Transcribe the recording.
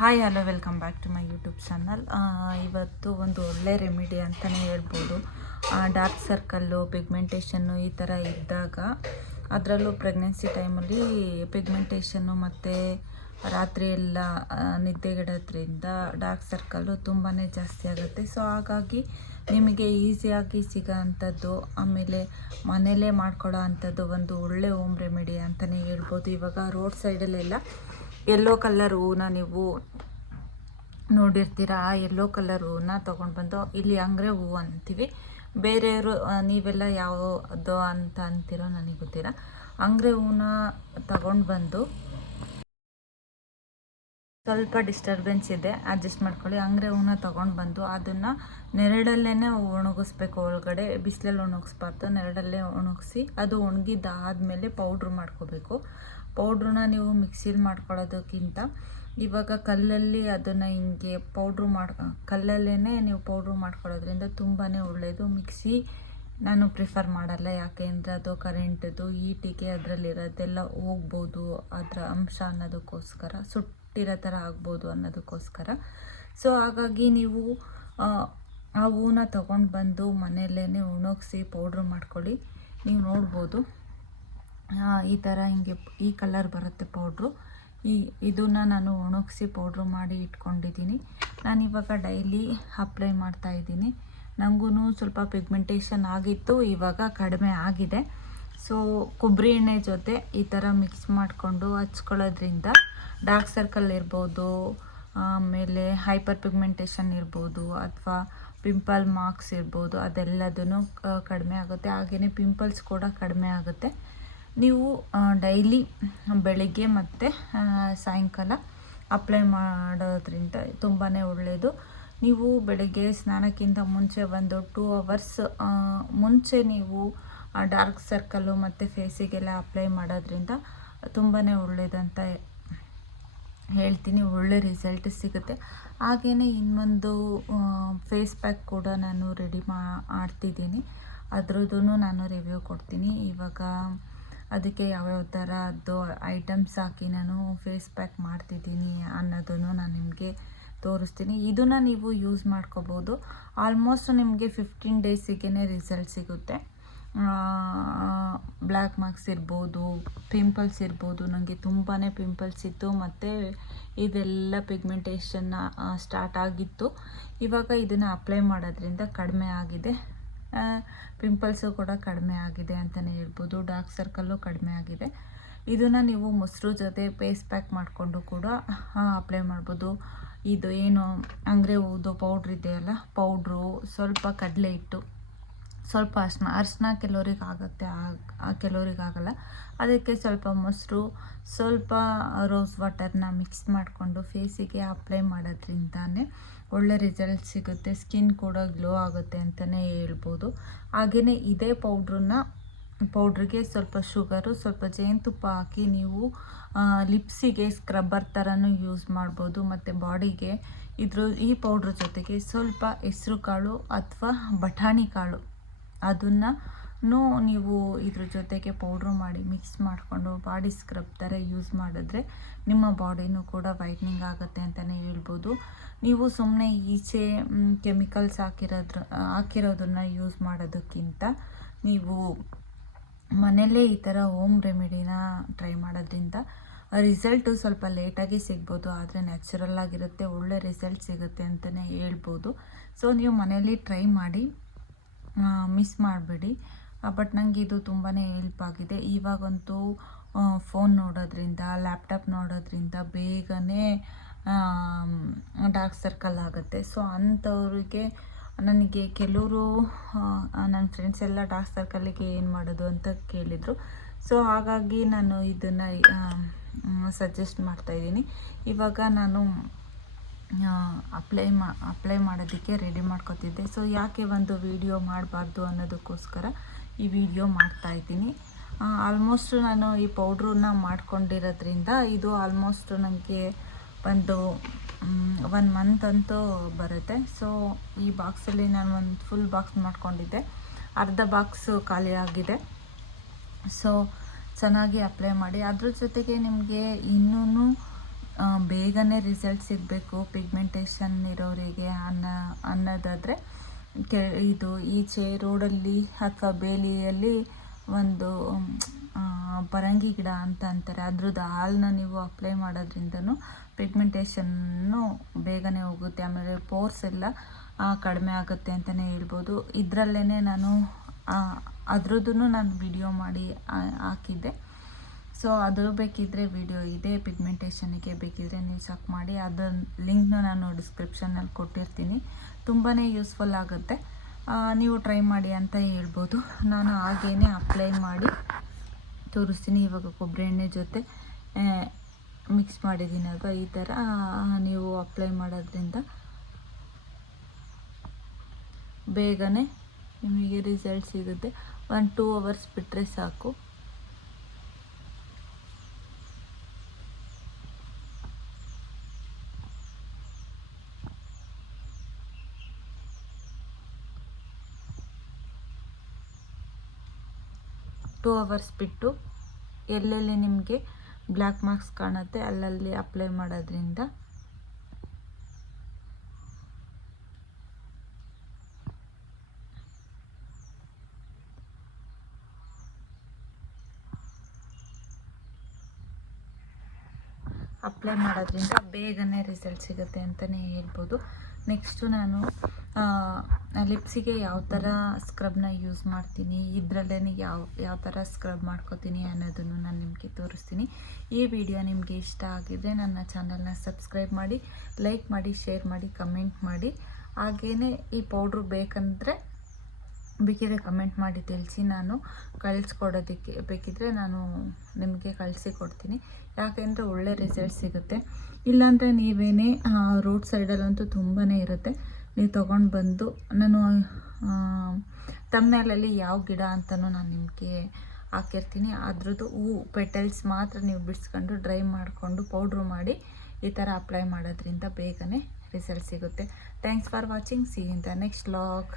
Hi hello welcome back to my YouTube channel. ಇವತ್ತು ಒಂದು ಒಳ್ಳೆ ರೆಮಿಡಿ ಅಂತಲೇ ಹೇಳ್ಬೋದು. ಡಾರ್ಕ್ ಸರ್ಕಲ್ಲು, ಪಿಗ್ಮೆಂಟೇಷನ್ನು ಈ ಥರ ಇದ್ದಾಗ, ಅದರಲ್ಲೂ ಪ್ರೆಗ್ನೆನ್ಸಿ ಟೈಮಲ್ಲಿ ಪಿಗ್ಮೆಂಟೇಷನ್ನು ಮತ್ತು ರಾತ್ರಿ ಎಲ್ಲ ನಿದ್ದೆಗೆಡೋದ್ರಿಂದ ಡಾರ್ಕ್ ಸರ್ಕಲ್ಲು ತುಂಬಾ ಜಾಸ್ತಿ ಆಗುತ್ತೆ. ಸೊ ಹಾಗಾಗಿ ನಿಮಗೆ ಈಸಿಯಾಗಿ ಸಿಗೋ ಅಂಥದ್ದು, ಆಮೇಲೆ ಮನೆಯಲ್ಲೇ ಮಾಡ್ಕೊಳ್ಳೋ ಅಂಥದ್ದು ಒಂದು ಒಳ್ಳೆ ಹೋಮ್ ರೆಮಿಡಿ ಅಂತಲೇ ಹೇಳ್ಬೋದು. ಇವಾಗ ರೋಡ್ ಸೈಡಲ್ಲೆಲ್ಲ ಯೆಲ್ಲೋ ಕಲರ್ ಹೂವನ್ನ ನೀವು ನೋಡಿರ್ತೀರ. ಆ ಯೆಲ್ಲೋ ಕಲರ್ ಹೂವನ್ನ ತೊಗೊಂಡು ಬಂದು, ಇಲ್ಲಿ ಅಂಗ್ರೆ ಹೂವು ಅಂತೀವಿ, ಬೇರೆಯವರು ನೀವೆಲ್ಲ ಯಾವುದು ಅಂತ ಅಂತೀರೋ ನನಗೆ ಗೊತ್ತಿಲ್ಲ. ಅಂಗ್ರೆ ಹೂವನ್ನ ತಗೊಂಡು ಬಂದು, ಸ್ವಲ್ಪ ಡಿಸ್ಟರ್ಬೆನ್ಸ್ ಇದೆ, ಅಡ್ಜಸ್ಟ್ ಮಾಡ್ಕೊಳ್ಳಿ. ಅಂಗ್ರೆ ಹೂವನ್ನ ತೊಗೊಂಡು ಬಂದು ಅದನ್ನು ನೆರಳಲ್ಲೇ ಒಣಗಿಸ್ಬೇಕು. ಒಳಗಡೆ ಬಿಸಿಲಲ್ಲಿ ಒಣಗಿಸ್ಬಾರ್ದು, ನೆರಳಲ್ಲೇ ಒಣಗಿಸಿ ಅದು ಒಣಗಿದ್ದಾದಮೇಲೆ ಪೌಡ್ರ್ ಮಾಡ್ಕೋಬೇಕು. ಪೌಡ್ರನ್ನ ನೀವು ಮಿಕ್ಸಿಲಿ ಮಾಡ್ಕೊಳ್ಳೋದಕ್ಕಿಂತ ಇವಾಗ ಕಲ್ಲಲ್ಲಿ ಅದನ್ನು ಹಿಂಗೆ ಕಲ್ಲಲ್ಲೇ ನೀವು ಪೌಡ್ರ್ ಮಾಡ್ಕೊಳ್ಳೋದ್ರಿಂದ ತುಂಬಾ ಒಳ್ಳೆಯದು. ಮಿಕ್ಸಿ ನಾನು ಪ್ರಿಫರ್ ಮಾಡಲ್ಲ, ಯಾಕೆಂದರೆ ಅದು ಕರೆಂಟದು ಹೀಟಿಗೆ ಅದರಲ್ಲಿರೋದೆಲ್ಲ ಹೋಗ್ಬೋದು, ಅದರ ಅಂಶ ಅನ್ನೋದಕ್ಕೋಸ್ಕರ, ಸುಟ್ಟಿರೋ ಥರ ಆಗ್ಬೋದು ಅನ್ನೋದಕ್ಕೋಸ್ಕರ. ಸೊ ಹಾಗಾಗಿ ನೀವು ಆ ಹೂವನ್ನ ತೊಗೊಂಡು ಬಂದು ಮನೆಯಲ್ಲೇ ಒಣಗಿಸಿ ಪೌಡ್ರ್ ಮಾಡ್ಕೊಳ್ಳಿ. ನೀವು ನೋಡ್ಬೋದು ಈ ಥರ ಹಿಂಗೆ ಈ ಕಲರ್ ಬರುತ್ತೆ ಪೌಡ್ರು. ಇದನ್ನು ನಾನು ಒಣಗಿಸಿ ಪೌಡ್ರು ಮಾಡಿ ಇಟ್ಕೊಂಡಿದ್ದೀನಿ. ನಾನಿವಾಗ ಡೈಲಿ ಅಪ್ಲೈ ಮಾಡ್ತಾಯಿದ್ದೀನಿ. ನನಗೂ ಸ್ವಲ್ಪ ಪಿಗ್ಮೆಂಟೇಷನ್ ಆಗಿತ್ತು, ಇವಾಗ ಕಡಿಮೆ ಆಗಿದೆ. ಸೊ ಕೊಬ್ಬರಿ ಎಣ್ಣೆ ಜೊತೆ ಈ ಥರ ಮಿಕ್ಸ್ ಮಾಡಿಕೊಂಡು ಹಚ್ಕೊಳ್ಳೋದ್ರಿಂದ ಡಾರ್ಕ್ ಸರ್ಕಲ್ ಇರ್ಬೋದು, ಆಮೇಲೆ ಹೈಪರ್ ಪಿಗ್ಮೆಂಟೇಷನ್ ಇರ್ಬೋದು, ಅಥವಾ ಪಿಂಪಲ್ ಮಾರ್ಕ್ಸ್ ಇರ್ಬೋದು, ಅದೆಲ್ಲದೂ ಕಡಿಮೆ ಆಗುತ್ತೆ. ಹಾಗೆಯೇ ಪಿಂಪಲ್ಸ್ ಕೂಡ ಕಡಿಮೆ ಆಗುತ್ತೆ. ನೀವು ಡೈಲಿ ಬೆಳಿಗ್ಗೆ ಮತ್ತು ಸಾಯಂಕಾಲ ಅಪ್ಲೈ ಮಾಡೋದ್ರಿಂದ ತುಂಬಾ ಒಳ್ಳೆಯದು. ನೀವು ಬೆಳಗ್ಗೆ ಸ್ನಾನಕ್ಕಿಂತ ಮುಂಚೆ ಒಂದು 2 ಅವರ್ಸ್ ಮುಂಚೆ ನೀವು ಡಾರ್ಕ್ ಸರ್ಕಲ್ಲು ಮತ್ತು ಫೇಸಿಗೆಲ್ಲ ಅಪ್ಲೈ ಮಾಡೋದ್ರಿಂದ ತುಂಬಾ ಒಳ್ಳೆಯದಂತ ಹೇಳ್ತೀನಿ. ಒಳ್ಳೆ ರಿಸಲ್ಟ್ ಸಿಗುತ್ತೆ. ಹಾಗೆಯೇ ಇನ್ನೊಂದು ಫೇಸ್ ಪ್ಯಾಕ್ ಕೂಡ ನಾನು ರೆಡಿ ಮಾಡ್ತಿದ್ದೀನಿ, ಅದ್ರದ್ದು ನಾನು ರಿವ್ಯೂ ಕೊಡ್ತೀನಿ. ಇವಾಗ ಅದಕ್ಕೆ ಯಾವ್ಯಾವ ಥರದ್ದು ಐಟಮ್ಸ್ ಹಾಕಿ ನಾನು ಫೇಸ್ ಪ್ಯಾಕ್ ಮಾಡ್ತಿದ್ದೀನಿ ಅನ್ನೋದನ್ನು ನಾನು ನಿಮಗೆ ತೋರಿಸ್ತೀನಿ. ಇದನ್ನು ನೀವು ಯೂಸ್ ಮಾಡ್ಕೋಬೋದು. ಆಲ್ಮೋಸ್ಟ್ ನಿಮಗೆ 15 ಡೇಸಿಗೆ ರಿಸಲ್ಟ್ ಸಿಗುತ್ತೆ. ಬ್ಲ್ಯಾಕ್ ಮಾರ್ಕ್ಸ್ ಇರ್ಬೋದು, ಪಿಂಪಲ್ಸ್ ಇರ್ಬೋದು, ನನಗೆ ತುಂಬಾ ಪಿಂಪಲ್ಸ್ ಇತ್ತು ಮತ್ತು ಇದೆಲ್ಲ ಪಿಗ್ಮೆಂಟೇಷನ್ ಸ್ಟಾರ್ಟ್ ಆಗಿತ್ತು. ಇವಾಗ ಇದನ್ನು ಅಪ್ಲೈ ಮಾಡೋದ್ರಿಂದ ಕಡಿಮೆ ಆಗಿದೆ. ಪಿಂಪಲ್ಸು ಕೂಡ ಕಡಿಮೆ ಆಗಿದೆ ಅಂತಲೇ ಹೇಳ್ಬೋದು. ಡಾರ್ಕ್ ಸರ್ಕಲ್ಲು ಕಡಿಮೆ ಆಗಿದೆ. ಇದನ್ನು ನೀವು ಮೊಸರು ಜೊತೆ ಫೇಸ್ ಪ್ಯಾಕ್ ಮಾಡಿಕೊಂಡು ಕೂಡ ಅಪ್ಲೈ ಮಾಡ್ಬೋದು. ಇದು ಏನು ಅಂಗ್ರೆ ಹೂದು ಪೌಡ್ರ್ ಇದೆಯಲ್ಲ, ಪೌಡ್ರು, ಸ್ವಲ್ಪ ಕಡಲೆ ಹಿಟ್ಟು, ಸ್ವಲ್ಪ ಅರಿಶಿನ ಕೆಲವ್ರಿಗೆ ಆಗುತ್ತೆ, ಕೆಲವ್ರಿಗೆ ಆಗಲ್ಲ. ಅದಕ್ಕೆ ಸ್ವಲ್ಪ ಮೊಸರು, ಸ್ವಲ್ಪ ರೋಸ್ ವಾಟರ್ನ ಮಿಕ್ಸ್ ಮಾಡಿಕೊಂಡು ಫೇಸಿಗೆ ಅಪ್ಲೈ ಮಾಡೋದ್ರಿಂದಾನೇ ಒಳ್ಳೆ ರಿಸಲ್ಟ್ ಸಿಗುತ್ತೆ. ಸ್ಕಿನ್ ಕೂಡ ಗ್ಲೋ ಆಗುತ್ತೆ ಅಂತಲೇ ಹೇಳ್ಬೋದು. ಹಾಗೆಯೇ ಇದೇ ಪೌಡ್ರಿಗೆ ಸ್ವಲ್ಪ ಶುಗರು, ಸ್ವಲ್ಪ ಜೇನುತುಪ್ಪ ಹಾಕಿ ನೀವು ಲಿಪ್ಸಿಗೆ ಸ್ಕ್ರಬ್ಬರ್ ಥರನೂ ಯೂಸ್ ಮಾಡ್ಬೋದು. ಮತ್ತು ಬಾಡಿಗೆ ಈ ಪೌಡ್ರ್ ಜೊತೆಗೆ ಸ್ವಲ್ಪ ಹೆಸ್ರು ಕಾಳು ಅಥವಾ ಬಟಾಣಿ ಕಾಳು ಅದನ್ನು ನೀವು ಇದ್ರ ಜೊತೆಗೆ ಪೌಡ್ರ್ ಮಾಡಿ ಮಿಕ್ಸ್ ಮಾಡಿಕೊಂಡು ಬಾಡಿ ಸ್ಕ್ರಬ್ ಥರ ಯೂಸ್ ಮಾಡಿದ್ರೆ ನಿಮ್ಮ ಬಾಡಿನೂ ಕೂಡ ವೈಟ್ನಿಂಗ್ ಆಗುತ್ತೆ ಅಂತಲೇ ಹೇಳ್ಬೋದು. ನೀವು ಸುಮ್ಮನೆ ಈಚೆ ಕೆಮಿಕಲ್ಸ್ ಹಾಕಿರೋದನ್ನು ಯೂಸ್ ಮಾಡೋದಕ್ಕಿಂತ ನೀವು ಮನೆಯಲ್ಲೇ ಈ ಥರ ಹೋಮ್ ರೆಮಿಡಿನ ಟ್ರೈ ಮಾಡೋದ್ರಿಂದ ರಿಸಲ್ಟು ಸ್ವಲ್ಪ ಲೇಟಾಗಿ ಸಿಗ್ಬೋದು, ಆದರೆ ನ್ಯಾಚುರಲ್ ಆಗಿರುತ್ತೆ, ಒಳ್ಳೆ ರಿಸಲ್ಟ್ ಸಿಗುತ್ತೆ ಅಂತಲೇ ಹೇಳ್ಬೋದು. ಸೊ ನೀವು ಮನೆಯಲ್ಲಿ ಟ್ರೈ ಮಾಡಿ, ಮಿಸ್ ಮಾಡಬೇಡಿ. ಬಟ್ ನನಗೆ ಇದು ತುಂಬಾ ಹೆಲ್ಪ್ ಆಗಿದೆ. ಇವಾಗಂತೂ ಫೋನ್ ನೋಡೋದ್ರಿಂದ, ಲ್ಯಾಪ್ಟಾಪ್ ನೋಡೋದ್ರಿಂದ ಬೇಗನೆ ಡಾರ್ಕ್ ಸರ್ಕಲ್ ಆಗುತ್ತೆ. ಸೊ ಅಂಥವ್ರಿಗೆ ನನಗೆ ಕೆಲವರು ನನ್ನ ಫ್ರೆಂಡ್ಸ್ ಎಲ್ಲ ಡಾರ್ಕ್ ಸರ್ಕಲ್ಲಿಗೆ ಏನು ಮಾಡೋದು ಅಂತ ಕೇಳಿದರು. ಸೊ ಹಾಗಾಗಿ ನಾನು ಇದನ್ನು ಸಜೆಸ್ಟ್ ಮಾಡ್ತಾಯಿದ್ದೀನಿ. ಇವಾಗ ನಾನು ಅಪ್ಲೈ ಮಾಡೋದಕ್ಕೆ ರೆಡಿ ಮಾಡ್ಕೊತಿದ್ದೆ. ಸೊ ಯಾಕೆ ಒಂದು ವಿಡಿಯೋ ಮಾಡಬಾರ್ದು ಅನ್ನೋದಕ್ಕೋಸ್ಕರ ಈ ವಿಡಿಯೋ ಮಾಡ್ತಾಯಿದ್ದೀನಿ. ಆಲ್ಮೋಸ್ಟ್ ನಾನು ಈ ಪೌಡ್ರನ್ನ ಮಾಡ್ಕೊಂಡಿರೋದ್ರಿಂದ ಇದು ಆಲ್ಮೋಸ್ಟ್ ನನಗೆ ಒಂದು 1 ಮಂತ್ ಅಂತೂ ಬರುತ್ತೆ. ಸೊ ಈ ಬಾಕ್ಸಲ್ಲಿ ನಾನು ಒಂದು ಫುಲ್ ಬಾಕ್ಸ್ ಮಾಡ್ಕೊಂಡಿದ್ದೆ, ಅರ್ಧ ಬಾಕ್ಸು ಖಾಲಿ ಆಗಿದೆ. ಸೊ ಚೆನ್ನಾಗಿ ಅಪ್ಲೈ ಮಾಡಿ. ಅದ್ರ ಜೊತೆಗೆ ನಿಮಗೆ ಇನ್ನೂ ಬೇಗನೆ ರಿಸಲ್ಟ್ ಸಿಗಬೇಕು ಪಿಗ್ಮೆಂಟೇಷನ್ ಇರೋರಿಗೆ ಅನ್ನೋದಾದರೆ ಇದು ಈಚೆ ರೋಡಲ್ಲಿ ಅಥವಾ ಬೇಲಿಯಲ್ಲಿ ಒಂದು ಪರಂಗಿ ಗಿಡ ಅಂತ ಅಂತಾರೆ, ಅದ್ರದ್ದು ಹಾಲನ್ನ ನೀವು ಅಪ್ಲೈ ಮಾಡೋದ್ರಿಂದನೂ ಪಿಗ್ಮೆಂಟೇಷನ್ನು ಬೇಗನೆ ಹೋಗುತ್ತೆ. ಆಮೇಲೆ ಪೋರ್ಸ್ ಎಲ್ಲ ಕಡಿಮೆ ಆಗುತ್ತೆ ಅಂತಲೇ ಹೇಳ್ಬೋದು. ಇದರಲ್ಲೇ ನಾನು ಅದ್ರದ್ದು ನಾನು ವಿಡಿಯೋ ಮಾಡಿ ಹಾಕಿದ್ದೆ. ಸೊ ಅದು ಬೇಕಿದ್ದರೆ ವಿಡಿಯೋ ಇದೆ, ಪಿಗ್ಮೆಂಟೇಷನ್ನಿಗೆ ಬೇಕಿದ್ದರೆ ನೀವು ಚೆಕ್ ಮಾಡಿ. ಅದರ ಲಿಂಕ್ನ ನಾನು ಡಿಸ್ಕ್ರಿಪ್ಷನ್ನಲ್ಲಿ ಕೊಟ್ಟಿರ್ತೀನಿ. ತುಂಬಾ ಯೂಸ್ಫುಲ್ ಆಗುತ್ತೆ, ನೀವು ಟ್ರೈ ಮಾಡಿ ಅಂತ ಹೇಳ್ಬೋದು. ನಾನು ಹಾಗೇ ಅಪ್ಲೈ ಮಾಡಿ ತೋರಿಸ್ತೀನಿ. ಇವಾಗ ಕೊಬ್ಬರಿ ಎಣ್ಣೆ ಜೊತೆ ಮಿಕ್ಸ್ ಮಾಡಿದ್ದೀನಿ ಅಲ್ವಾ, ಈ ಥರ ನೀವು ಅಪ್ಲೈ ಮಾಡೋದ್ರಿಂದ ಬೇಗನೆ ನಿಮಗೆ ರಿಸಲ್ಟ್ ಸಿಗುತ್ತೆ. 1-2 ಅವರ್ಸ್ ಬಿಟ್ಟರೆ ಸಾಕು. ಟೂ ಅವರ್ಸ್ ಬಿಟ್ಟು ಎಲ್ಲೆಲ್ಲಿ ನಿಮಗೆ ಬ್ಲ್ಯಾಕ್ ಮಾರ್ಕ್ಸ್ ಕಾಣುತ್ತೆ ಅಲ್ಲಲ್ಲಿ ಅಪ್ಲೈ ಮಾಡೋದ್ರಿಂದ ಬೇಗನೆ ರಿಸಲ್ಟ್ ಸಿಗುತ್ತೆ ಅಂತಲೇ ಹೇಳ್ಬೋದು. ನೆಕ್ಸ್ಟು ನಾನು ಲಿಪ್ಸಿಗೆ ಯಾವ ಥರ ಸ್ಕ್ರಬ್ನ ಯೂಸ್ ಮಾಡ್ತೀನಿ, ಇದರಲ್ಲೇ ಯಾವ ಥರ ಸ್ಕ್ರಬ್ ಮಾಡ್ಕೋತೀನಿ ಅನ್ನೋದನ್ನು ನಾನು ನಿಮಗೆ ತೋರಿಸ್ತೀನಿ. ಈ ವಿಡಿಯೋ ನಿಮಗೆ ಇಷ್ಟ ಆಗಿದ್ರೆ ನನ್ನ ಚಾನಲ್ನ ಸಬ್ಸ್ಕ್ರೈಬ್ ಮಾಡಿ, ಲೈಕ್ ಮಾಡಿ, ಶೇರ್ ಮಾಡಿ, ಕಮೆಂಟ್ ಮಾಡಿ. ಹಾಗೆಯೇ ಈ ಪೌಡ್ರು ಬೇಕಿದ್ರೆ ಕಮೆಂಟ್ ಮಾಡಿ ತಿಳಿಸಿ, ನಾನು ಕಳಿಸ್ಕೊಡೋದಕ್ಕೆ ಬೇಕಿದ್ರೆ ನಾನು ನಿಮಗೆ ಕಳಿಸಿ ಕೊಡ್ತೀನಿ. ಯಾಕೆಂದರೆ ಒಳ್ಳೆ ರಿಸಲ್ಟ್ ಸಿಗುತ್ತೆ. ಇಲ್ಲಾಂದರೆ ನೀವೇನೇ ರೋಡ್ ಸೈಡಲ್ಲಂತೂ ತುಂಬಾ ಇರುತ್ತೆ, ನೀವು ತೊಗೊಂಡು ಬಂದು ನಾನು ತಮ್ಮನೇಲಲ್ಲಿ ಯಾವ ಗಿಡ ಅಂತಲೂ ನಾನು ನಿಮಗೆ ಹಾಕಿರ್ತೀನಿ. ಅದ್ರದ್ದು ಪೆಟಲ್ಸ್ ಮಾತ್ರ ನೀವು ಬಿಡಿಸ್ಕೊಂಡು ಡ್ರೈ ಮಾಡಿಕೊಂಡು ಪೌಡ್ರು ಮಾಡಿ ಈ ಥರ ಅಪ್ಲೈ ಮಾಡೋದ್ರಿಂದ ಬೇಗನೆ ರಿಸಲ್ಟ್ ಸಿಗುತ್ತೆ. Thanks for watching. C in the next vlog.